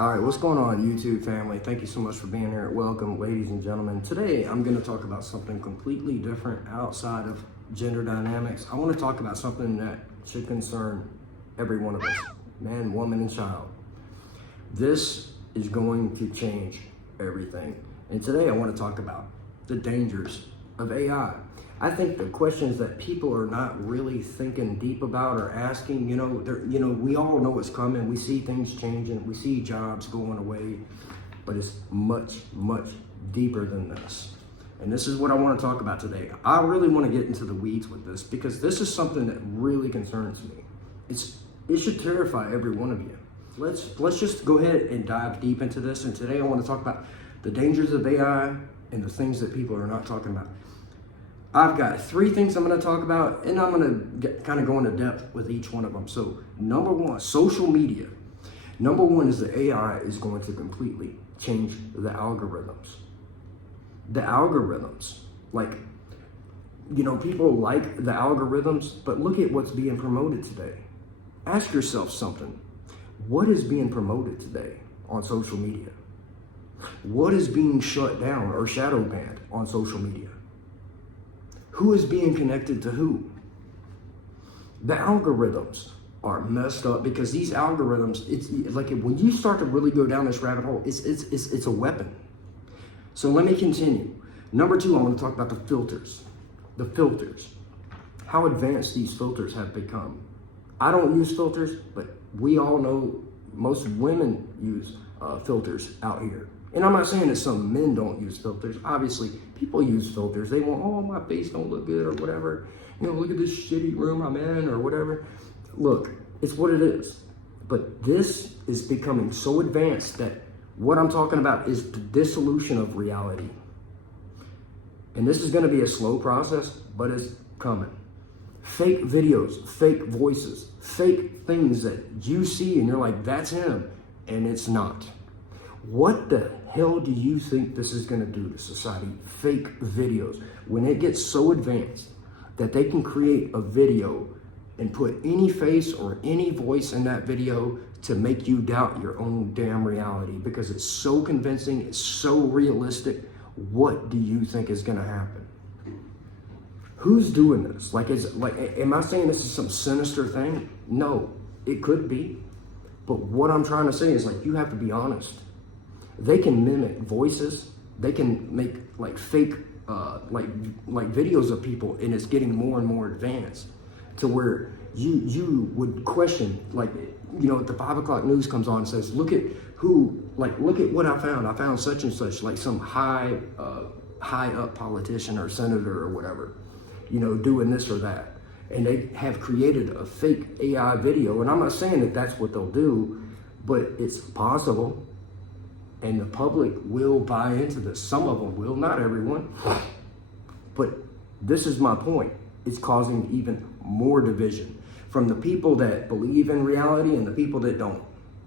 All right, what's going on, YouTube family? Thank you so much for being here. Welcome, ladies and gentlemen. Today, I'm going to talk about something completely different outside of gender dynamics. I want to talk about something that should concern every one of us, man, woman, and child. This is going to change everything. And today, I want to talk about the dangers of AI. I think the questions that people are not really thinking deep about or asking, we all know it's coming. We see things changing. We see jobs going away, but it's much, much deeper than this. And this is what I want to talk about today. I really want to get into the weeds with this because this is something that really concerns me. It should terrify every one of you. Let's just go ahead and dive deep into this. And today I want to talk about the dangers of AI and the things that people are not talking about. I've got 3 things I'm going to talk about, and I'm going to kind of go into depth with each one of them. So, number 1, social media. Number 1 is the AI is going to completely change the algorithms. The algorithms, people like the algorithms, but look at what's being promoted today. Ask yourself something. What is being promoted today on social media? What is being shut down or shadow banned on social media? Who is being connected to who? The algorithms are messed up because these algorithms, it's like when you start to really go down this rabbit hole, it's a weapon. So let me continue. Number 2, I want to talk about the filters. The filters. How advanced these filters have become. I don't use filters, but we all know most women use filters out here. And I'm not saying that some men don't use filters. Obviously, people use filters. They want, oh, my face don't look good or whatever. Look at this shitty room I'm in or whatever. Look, it's what it is. But this is becoming so advanced that what I'm talking about is the dissolution of reality. And this is going to be a slow process, but it's coming. Fake videos, fake voices, fake things that you see and you're like, that's him, and it's not. What the hell do you think this is going to do to society? Fake videos. When it gets so advanced that they can create a video and put any face or any voice in that video to make you doubt your own damn reality because it's so convincing, it's so realistic, what do you think is going to happen? Who's doing this? Am I saying this is some sinister thing? No, it could be. But what I'm trying to say is you have to be honest. They can mimic voices. They can make fake videos of people, and it's getting more and more advanced to where you would question if the 5 o'clock news comes on and says, look at what I found. I found such and such, some high up politician or senator or whatever, doing this or that. And they have created a fake AI video. And I'm not saying that that's what they'll do, but it's possible. And the public will buy into this. Some of them will, not everyone. But this is my point. It's causing even more division from the people that believe in reality and the people that don't.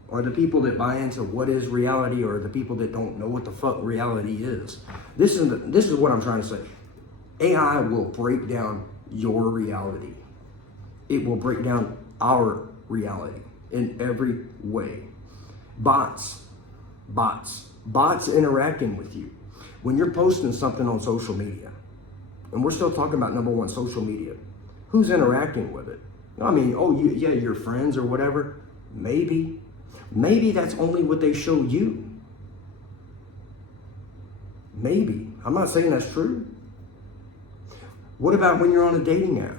Or the people that buy into what is reality or the people that don't know what the fuck reality is. This is what I'm trying to say. AI will break down your reality. It will break down our reality in every way. Bots interacting with you. When you're posting something on social media, and we're still talking about number 1, social media, who's interacting with it? Your friends or whatever. Maybe that's only what they show you. Maybe. I'm not saying that's true. What about when you're on a dating app?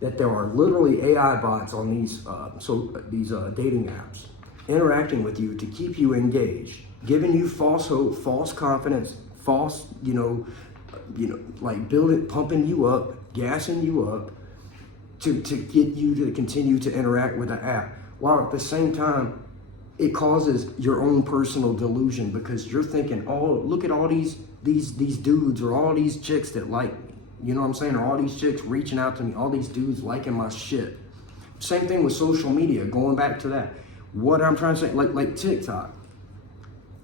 That there are literally AI bots on these dating apps interacting with you to keep you engaged, giving you false hope, false confidence, false, pumping you up, gassing you up to get you to continue to interact with the app. While at the same time, it causes your own personal delusion because you're thinking, oh, look at all these dudes or all these chicks that like me. You know what I'm saying? Or all these chicks reaching out to me, all these dudes liking my shit. Same thing with social media, going back to that. What I'm trying to say, like TikTok.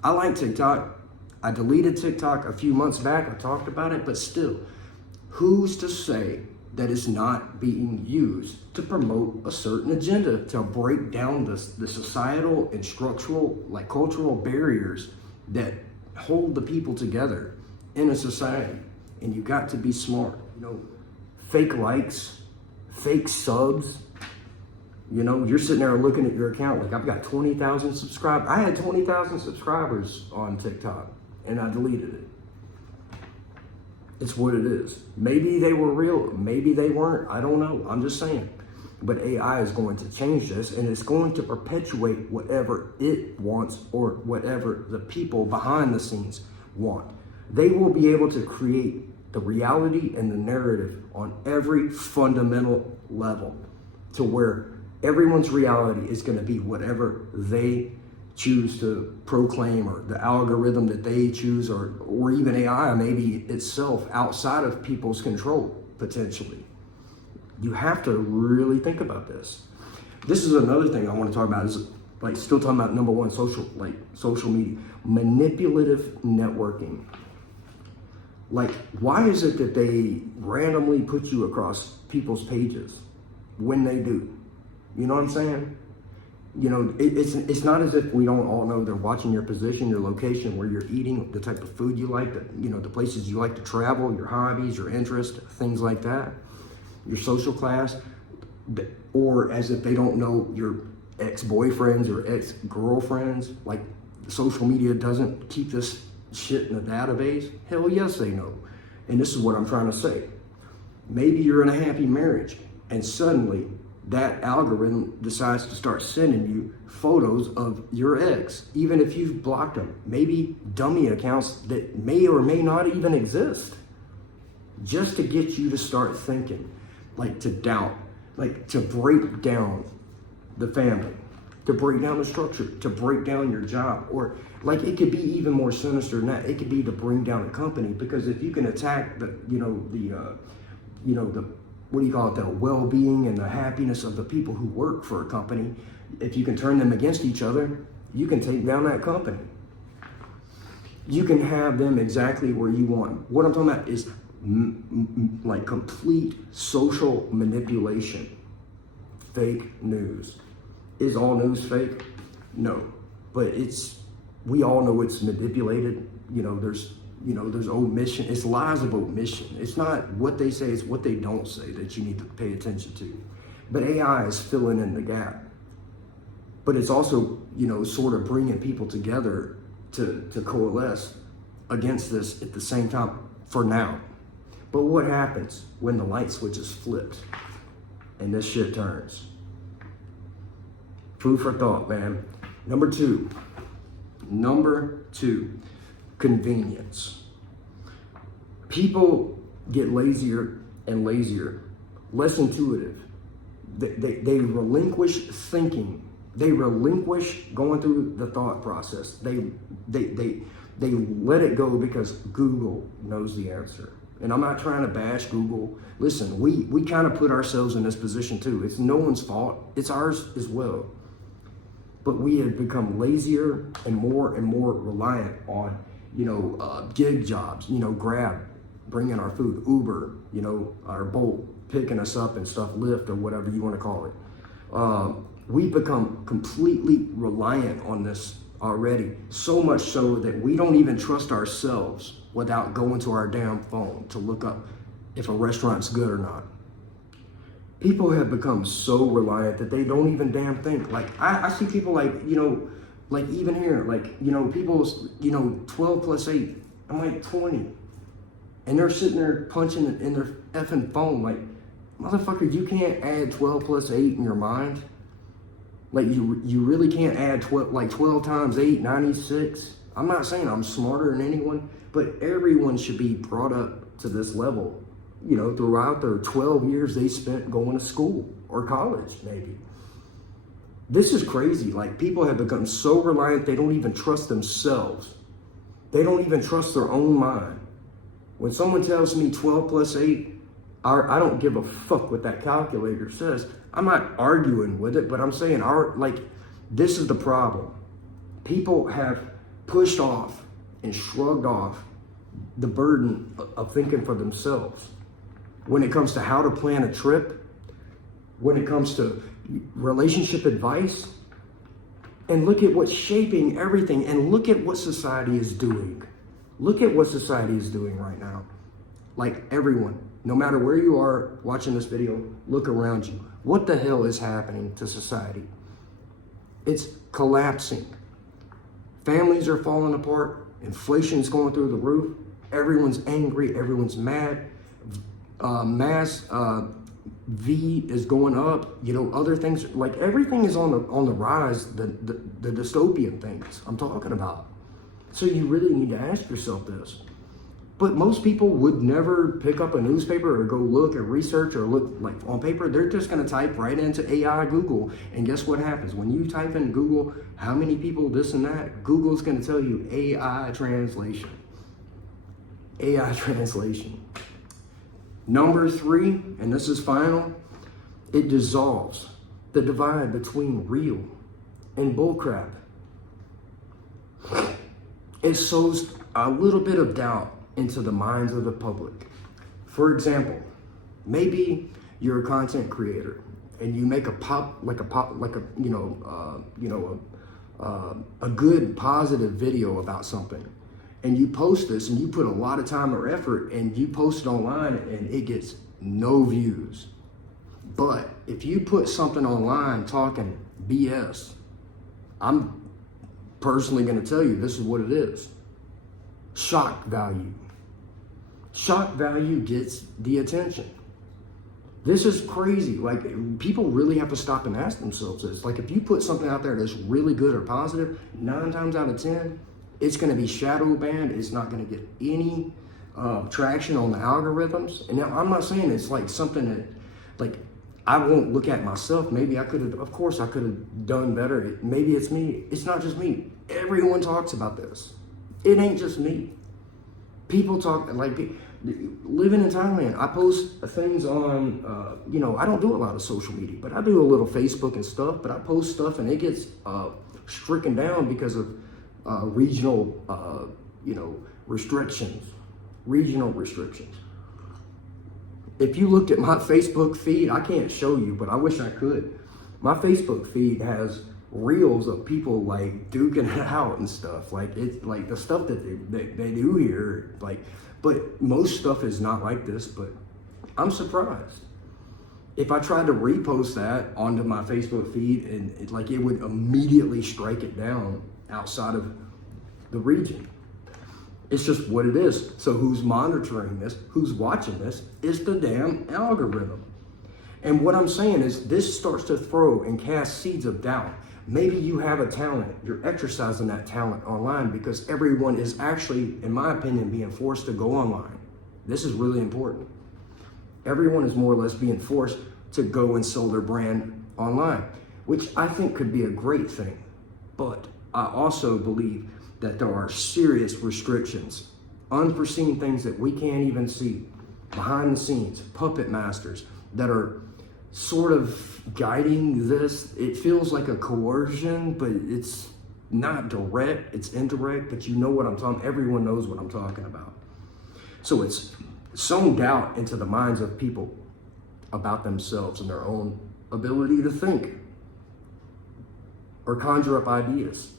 I like TikTok. I deleted TikTok a few months back. I talked about it, but still, who's to say that is not being used to promote a certain agenda, to break down the societal and structural, like cultural barriers that hold the people together in a society. And you got to be smart. Fake likes, fake subs. You're sitting there looking at your account like, I've got 20,000 subscribers. I had 20,000 subscribers on TikTok and I deleted it. It's what it is. Maybe they were real, maybe they weren't. I don't know. I'm just saying. But AI is going to change this, and it's going to perpetuate whatever it wants or whatever the people behind the scenes want. They will be able to create the reality and the narrative on every fundamental level to where everyone's reality is going to be whatever they choose to proclaim, or the algorithm that they choose, or even AI maybe itself outside of people's control, potentially. You have to really think about this. This is another thing I want to talk about, is like still talking about number one, social media, manipulative networking. Like, why is it that they randomly put you across people's pages when they do? You know what I'm saying? It's not as if we don't all know they're watching your position, your location, where you're eating, the type of food you like, the places you like to travel, your hobbies, your interests, things like that, your social class, or as if they don't know your ex-boyfriends or ex-girlfriends. Like, social media doesn't keep this shit in a database. Hell yes, they know. And this is what I'm trying to say. Maybe you're in a happy marriage and suddenly that algorithm decides to start sending you photos of your ex, even if you've blocked them. Maybe dummy accounts that may or may not even exist, just to get you to start thinking, like to doubt, like to break down the family, to break down the structure, to break down your job, or like it could be even more sinister than that. It could be to bring down a company, because if you can attack the what do you call it, the well-being and the happiness of the people who work for a company, if you can turn them against each other, you can take down that company. You can have them exactly where you want. What I'm talking about is like complete social manipulation. Fake news. Is all news fake? No, but we all know it's manipulated. There's omission. It's lies of omission. It's not what they say, it's what they don't say that you need to pay attention to. But AI is filling in the gap. But it's also, sort of bringing people together to coalesce against this at the same time for now. But what happens when the light switch is flipped and this shit turns? Food for thought, man. Number two, convenience. People get lazier and lazier, less intuitive. They relinquish thinking. They relinquish going through the thought process. They let it go because Google knows the answer. And I'm not trying to bash Google. Listen, we kind of put ourselves in this position too. It's no one's fault. It's ours as well. But we have become lazier and more reliant on, gig jobs, Grab, bringing our food, Uber, our Bolt, picking us up and stuff, Lyft, or whatever you want to call it. We've become completely reliant on this already, so much so that we don't even trust ourselves without going to our damn phone to look up if a restaurant's good or not. People have become so reliant that they don't even damn think. Like, I see people like even here, people's, 12 plus 8, I'm like 20. And they're sitting there punching in their effing phone. Like, motherfucker, you can't add 12 plus 8 in your mind. Like, you really can't add 12 times 8, 96. I'm not saying I'm smarter than anyone, but everyone should be brought up to this level, throughout their 12 years they spent going to school or college, maybe. This is crazy. Like, people have become so reliant, they don't even trust themselves. They don't even trust their own mind. When someone tells me 12 plus 8, I don't give a fuck what that calculator says. I'm not arguing with it, but I'm saying this is the problem. People have pushed off and shrugged off the burden of thinking for themselves. when it comes to how to plan a trip, when it comes to relationship advice. And look at what's shaping everything, and look at what society is doing. Look at what society is doing right now. Like everyone, no matter where you are watching this video, look around you. What the hell is happening to society? It's collapsing. Families are falling apart. Inflation's going through the roof. Everyone's angry. Everyone's mad. V is going up. You know, other things, like everything is on the rise. The dystopian things I'm talking about. So you really need to ask yourself this. But most people would never pick up a newspaper or go look or research or look like on paper. They're just going to type right into AI Google. And guess what happens? When you type in Google, how many people this and that, Google's going to tell you AI translation. AI translation. Number 3, and this is final, it dissolves the divide between real and bullcrap. It sows a little bit of doubt into the minds of the public. For example, maybe you're a content creator and you make a good positive video about something, and you post this and you put a lot of time or effort and you post it online and it gets no views. But if you put something online talking BS, I'm personally going to tell you this is what it is. Shock value. Shock value gets the attention. This is crazy. Like, people really have to stop and ask themselves this. Like, if you put something out there that's really good or positive, 9 times out of 10, it's going to be shadow banned. It's not going to get any traction on the algorithms. And now, I'm not saying it's like something that, like, I won't look at myself. Maybe I could have, of course, I could have done better. Maybe it's me. It's not just me. Everyone talks about this. It ain't just me. People talk, like, living in Thailand, I post things on, I don't do a lot of social media, but I do a little Facebook and stuff, but I post stuff and it gets stricken down because of regional restrictions. If you looked at my Facebook feed, I can't show you, but I wish I could. My Facebook feed has reels of people like duking it out and stuff. Like, it's like the stuff that they do here, like, but most stuff is not like this. But I'm surprised. If I tried to repost that onto my Facebook feed, and it would immediately strike it down outside of the region. It's just what it is. So who's monitoring this? Who's watching this? Is the damn algorithm. And what I'm saying is, this starts to throw and cast seeds of doubt. Maybe you have a talent. You're exercising that talent online because everyone is actually, in my opinion, being forced to go online. This is really important. Everyone is more or less being forced to go and sell their brand online, which I think could be a great thing. But I also believe that there are serious restrictions, unforeseen things that we can't even see, behind the scenes, puppet masters that are sort of guiding this. It feels like a coercion, but it's not direct, it's indirect, but you know what I'm talking, everyone knows what I'm talking about. So it's sown doubt into the minds of people about themselves and their own ability to think or conjure up ideas.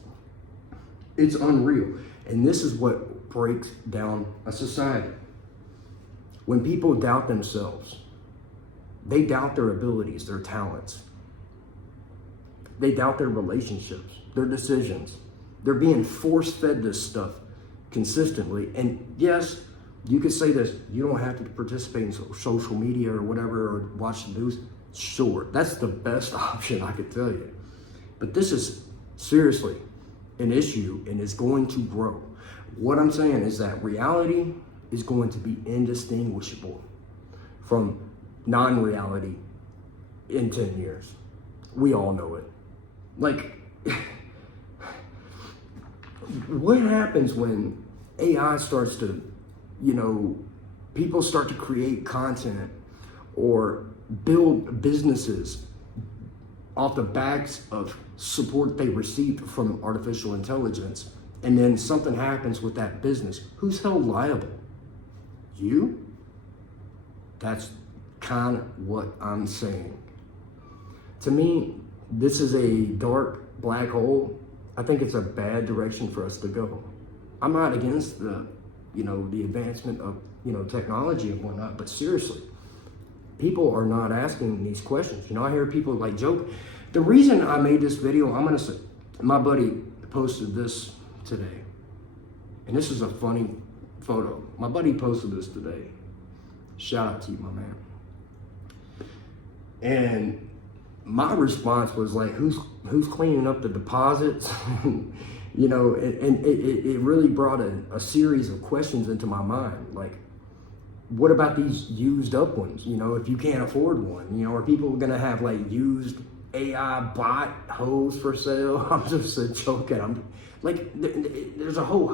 It's unreal. And this is what breaks down a society. When people doubt themselves, they doubt their abilities, their talents. They doubt their relationships, their decisions. They're being force-fed this stuff consistently. And yes, you could say this, you don't have to participate in social media or whatever, or watch the news. Sure, that's the best option I could tell you. But this is seriously an issue, and it's going to grow. What I'm saying is that reality is going to be indistinguishable from non-reality in 10 years. We all know it. Like, what happens when AI starts to, people start to create content or build businesses off the backs of support they received from artificial intelligence, and then something happens with that business? Who's held liable? You? That's kind of what I'm saying. To me, this is a dark black hole. I think it's a bad direction for us to go. I'm not against the advancement of, technology and whatnot, but seriously, people are not asking these questions. I hear people like joke. The reason I made this video, I'm gonna say, my buddy posted this today, and this is a funny photo. My buddy posted this today. Shout out to you, my man. And my response was like, who's cleaning up the deposits? And it really brought a series of questions into my mind. Like, what about these used up ones? If you can't afford one, are people gonna have like used AI bot hoes for sale? I'm just joking. I'm like, there's a whole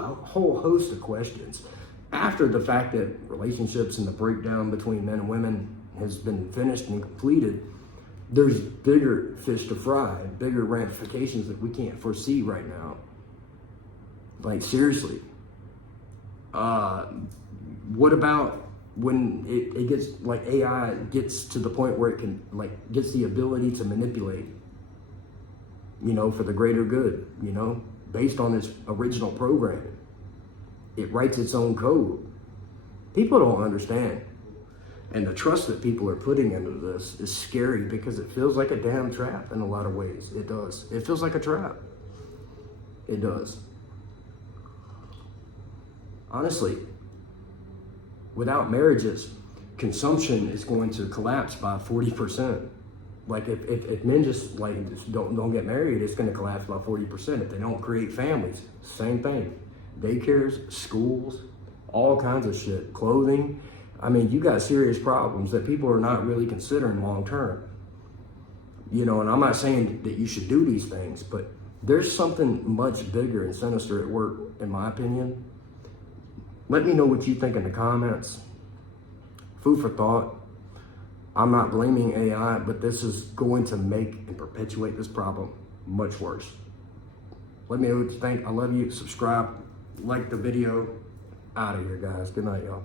host of questions. After the fact that relationships and the breakdown between men and women has been finished and completed, there's bigger fish to fry, bigger ramifications that we can't foresee right now. Like, seriously. What about when it gets, like, AI gets to the point where it can, like, gets the ability to manipulate, for the greater good, based on its original programming. It writes its own code. People don't understand. And the trust that people are putting into this is scary because it feels like a damn trap in a lot of ways. It does. It feels like a trap. It does. Honestly, without marriages, consumption is going to collapse by 40%. Like if men just don't get married, it's going to collapse by 40%. If they don't create families, same thing. Daycares, schools, all kinds of shit, clothing. I mean, you got serious problems that people are not really considering long term. And I'm not saying that you should do these things, but there's something much bigger and sinister at work, in my opinion. Let me know what you think in the comments. Food for thought. I'm not blaming AI, but this is going to make and perpetuate this problem much worse. Let me know what you think. I love you. Subscribe, like the video. Out of here, guys. Good night, y'all.